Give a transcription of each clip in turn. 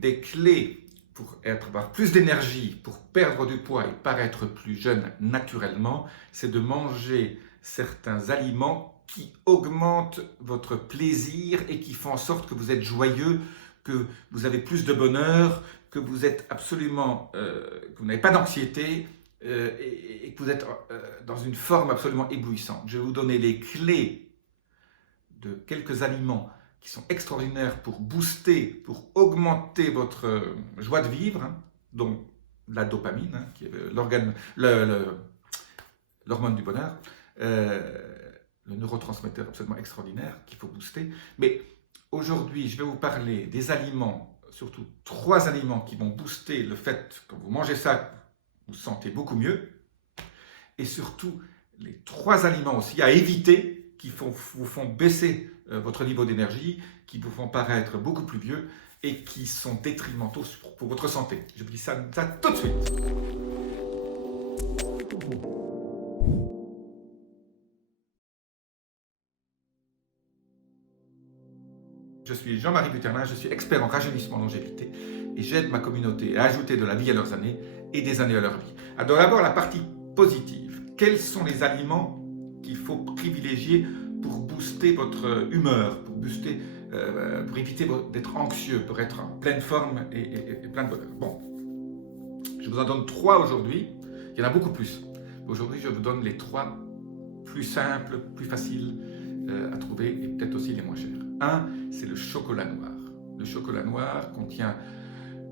des clés pour avoir plus d'énergie, pour perdre du poids et paraître plus jeune naturellement, c'est de manger certains aliments qui augmentent votre plaisir et qui font en sorte que vous êtes joyeux, que vous avez plus de bonheur, que vous êtes absolument, que vous n'avez pas d'anxiété et que vous êtes dans une forme absolument éblouissante. Je vais vous donner les clés de quelques aliments qui sont extraordinaires pour booster, pour augmenter votre joie de vivre, hein, dont la dopamine, hein, qui est l'hormone du bonheur, le neurotransmetteur absolument extraordinaire qu'il faut booster. Mais aujourd'hui, je vais vous parler des aliments, surtout 3 aliments qui vont booster le fait que quand vous mangez ça, vous vous sentez beaucoup mieux. Et surtout, les 3 aliments aussi à éviter qui vous font baisser votre niveau d'énergie, qui vous font paraître beaucoup plus vieux et qui sont détrimentaux pour votre santé. Je vous dis ça tout de suite. Je suis Jean-Marie Buterlin, je suis expert en rajeunissement longévité et j'aide ma communauté à ajouter de la vie à leurs années et des années à leur vie. Alors d'abord la partie positive. Quels sont les aliments qu'il faut privilégier pour booster votre humeur, pour éviter d'être anxieux, pour être en pleine forme et plein de bonheur. Bon, je vous en donne 3 aujourd'hui. Il y en a beaucoup plus. Aujourd'hui, je vous donne les 3 plus simples, plus faciles à trouver et peut-être aussi les moins chers. 1, c'est le chocolat noir. Le chocolat noir contient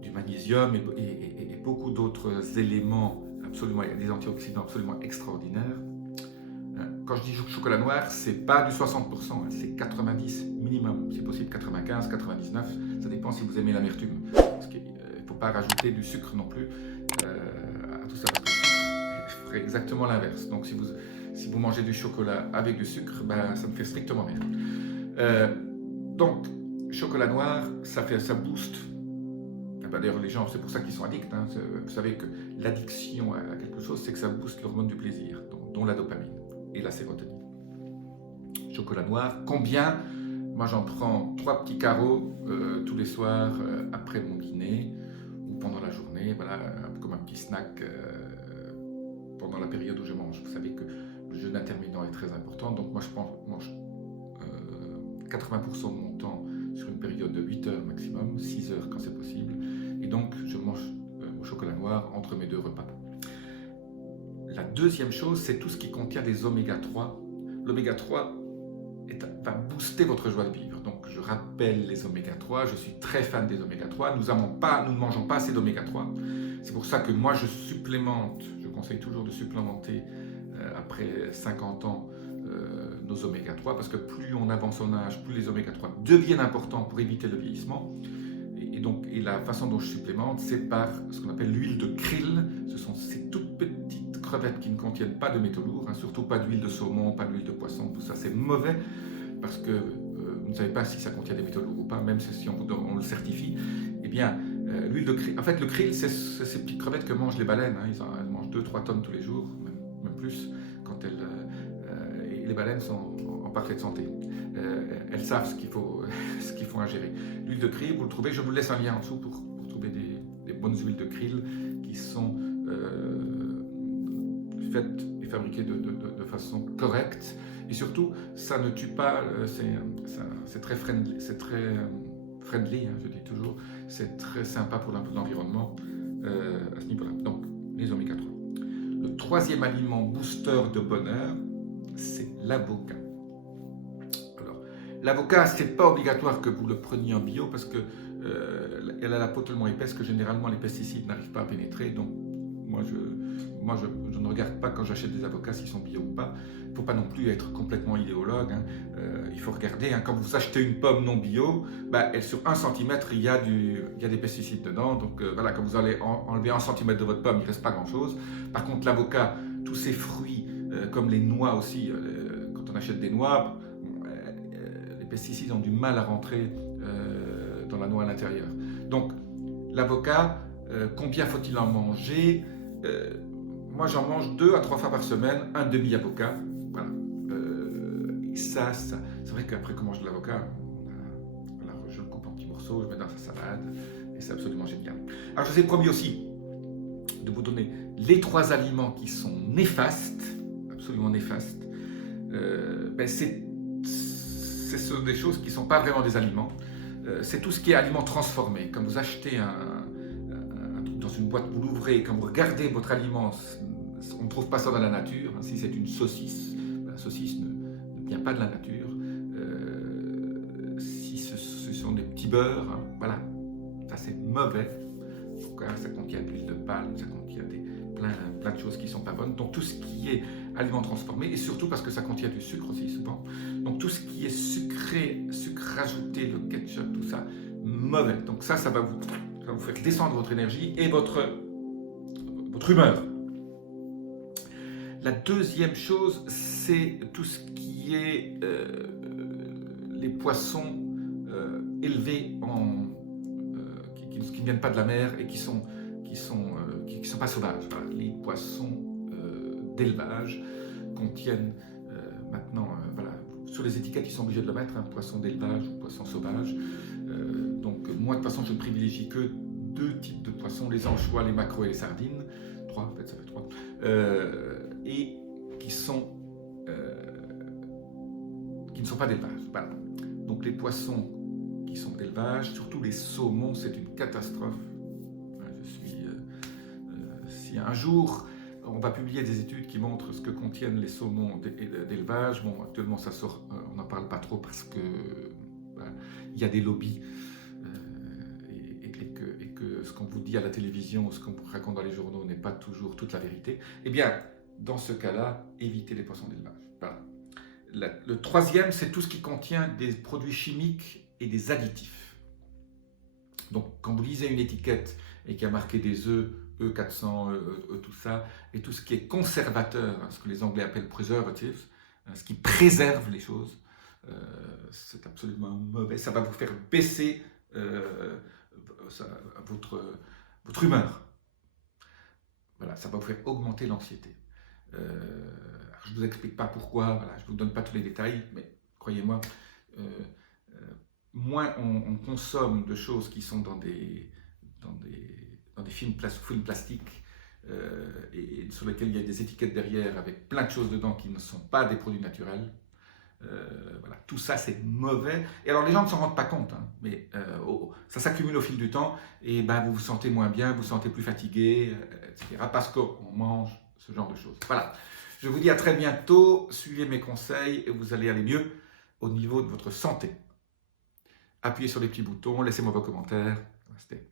du magnésium et beaucoup d'autres éléments absolument, il y a des antioxydants absolument extraordinaires. Quand je dis chocolat noir, c'est pas du 60%, c'est 90 minimum, si possible 95, 99, ça dépend si vous aimez l'amertume. Parce qu'il ne faut pas rajouter du sucre non plus à tout ça, parce que je ferai exactement l'inverse. Donc si vous mangez du chocolat avec du sucre, ben, ça ne fait strictement rien. Donc, chocolat noir, ça booste. D'ailleurs, les gens, c'est pour ça qu'ils sont addicts. Hein. Vous savez que l'addiction à quelque chose, c'est que ça booste l'hormone du plaisir, dont la dopamine et la sérotonine. Chocolat noir, combien? Moi, j'en prends 3 petits carreaux tous les soirs après mon dîner ou pendant la journée, voilà, comme un petit snack pendant la période où je mange. Vous savez que le jeûne intermittent est très important, donc moi, je mange 80% de mon temps sur une période de 8 heures maximum, 6 heures quand c'est possible, et donc je mange au chocolat noir entre mes 2 repas. La deuxième chose, c'est tout ce qui contient des oméga 3. L'oméga 3 va booster votre joie de vivre. Donc je rappelle les oméga 3, je suis très fan des oméga 3, nous ne mangeons pas assez d'oméga 3. C'est pour ça que moi je supplémente, je conseille toujours de supplémenter après 50 ans nos oméga 3, parce que plus on avance en âge, plus les oméga 3 deviennent importants pour éviter le vieillissement. Et la façon dont je supplémente, c'est par ce qu'on appelle l'huile de krill. Ce sont ces toutes petites crevettes qui ne contiennent pas de métaux lourds, hein, surtout pas d'huile de saumon, pas d'huile de poisson, tout ça c'est mauvais, parce que vous ne savez pas si ça contient des métaux lourds ou pas, même si on le certifie. Eh bien, l'huile de krill, en fait le krill, c'est ces petites crevettes que mangent les baleines, hein. Elles mangent 2-3 tonnes tous les jours, même plus, quand et les baleines sont en parfaite santé. Elles savent ce qu'il faut ingérer. L'huile de krill, vous le trouvez, je vous laisse un lien en dessous pour trouver des bonnes huiles de krill qui sont faites et fabriquées de façon correcte. Et surtout, ça ne tue pas, c'est très friendly, hein, je dis toujours, c'est très sympa pour l'environnement à ce niveau-là. Donc, les oméga 3. Le 3e aliment booster de bonheur, c'est l'avocat. L'avocat, ce n'est pas obligatoire que vous le preniez en bio parce qu'elle a la peau tellement épaisse que généralement les pesticides n'arrivent pas à pénétrer. Donc moi je ne regarde pas quand j'achète des avocats s'ils sont bio ou pas. Il ne faut pas non plus être complètement idéologue. Hein. Il faut regarder, hein, quand vous achetez une pomme non bio, sur 1 cm, il y a des pesticides dedans. Donc voilà, quand vous allez enlever 1 cm de votre pomme, il ne reste pas grand-chose. Par contre, l'avocat, tous ces fruits, comme les noix aussi, quand on achète des noix, les pesticides ont du mal à rentrer dans la noix à l'intérieur. Donc, l'avocat, combien faut-il en manger? Moi, j'en mange 2 à 3 fois par semaine, un demi-avocat. Voilà. Et ça, c'est vrai qu'après qu'on mange de l'avocat, voilà, je le coupe en petits morceaux. morceaux, je mets dans sa salade, et c'est absolument génial. Alors je vous ai promis aussi de vous donner les 3 aliments qui sont néfastes, absolument néfastes. Ce sont des choses qui ne sont pas vraiment des aliments. C'est tout ce qui est aliments transformés. Quand vous achetez un truc dans une boîte, vous l'ouvrez, quand vous regardez votre aliment, on ne trouve pas ça dans la nature. Si c'est une saucisse, la saucisse ne vient pas de la nature. Si ce sont des petits beurres, hein, voilà, ça c'est mauvais. Pourquoi? Ça contient de l'huile de palme, ça contient plein de choses qui ne sont pas bonnes. Donc tout ce qui est aliments transformés, et surtout parce que ça contient du sucre aussi souvent. Donc tout ce qui est sucré, sucre rajouté, le ketchup, tout ça, mauvais. Donc ça va vous faire descendre votre énergie et votre humeur. La deuxième chose, c'est tout ce qui est les poissons élevés qui ne viennent pas de la mer et qui sont pas sauvages. Voilà. Les poissons d'élevage contiennent maintenant, voilà, sur les étiquettes ils sont obligés de le mettre, poisson d'élevage ou poisson sauvage. Donc moi de toute façon je ne privilégie que 2 types de poissons, les anchois, les maquereaux et les sardines, 3 en fait, ça fait 3, et qui ne sont pas d'élevage. Voilà. Donc les poissons qui sont d'élevage, surtout les saumons, c'est une catastrophe. Si un jour on va publier des études qui montrent ce que contiennent les saumons d'élevage, bon, actuellement ça sort, on n'en parle pas trop parce que voilà, il y a des lobbies et que ce qu'on vous dit à la télévision ou ce qu'on vous raconte dans les journaux n'est pas toujours toute la vérité. Eh bien, dans ce cas-là, évitez les poissons d'élevage. Voilà. Le 3e, c'est tout ce qui contient des produits chimiques et des additifs. Donc, quand vous lisez une étiquette et qu'il y a marqué des œufs, E400, tout ça, et tout ce qui est conservateur, ce que les Anglais appellent preservatives, ce qui préserve les choses, c'est absolument mauvais. Ça va vous faire baisser votre humeur. Voilà, ça va vous faire augmenter l'anxiété. Je ne vous explique pas pourquoi, voilà, je ne vous donne pas tous les détails, mais croyez-moi, moins on consomme de choses qui sont dans des films plastiques et sur lesquels il y a des étiquettes derrière avec plein de choses dedans qui ne sont pas des produits naturels. Voilà, tout ça c'est mauvais. Et alors les gens ne s'en rendent pas compte, hein, mais ça s'accumule au fil du temps et vous vous sentez moins bien, vous vous sentez plus fatigué, etc. Parce qu'on mange ce genre de choses. Voilà, je vous dis à très bientôt, suivez mes conseils et vous allez aller mieux au niveau de votre santé. Appuyez sur les petits boutons, laissez-moi vos commentaires. Restez.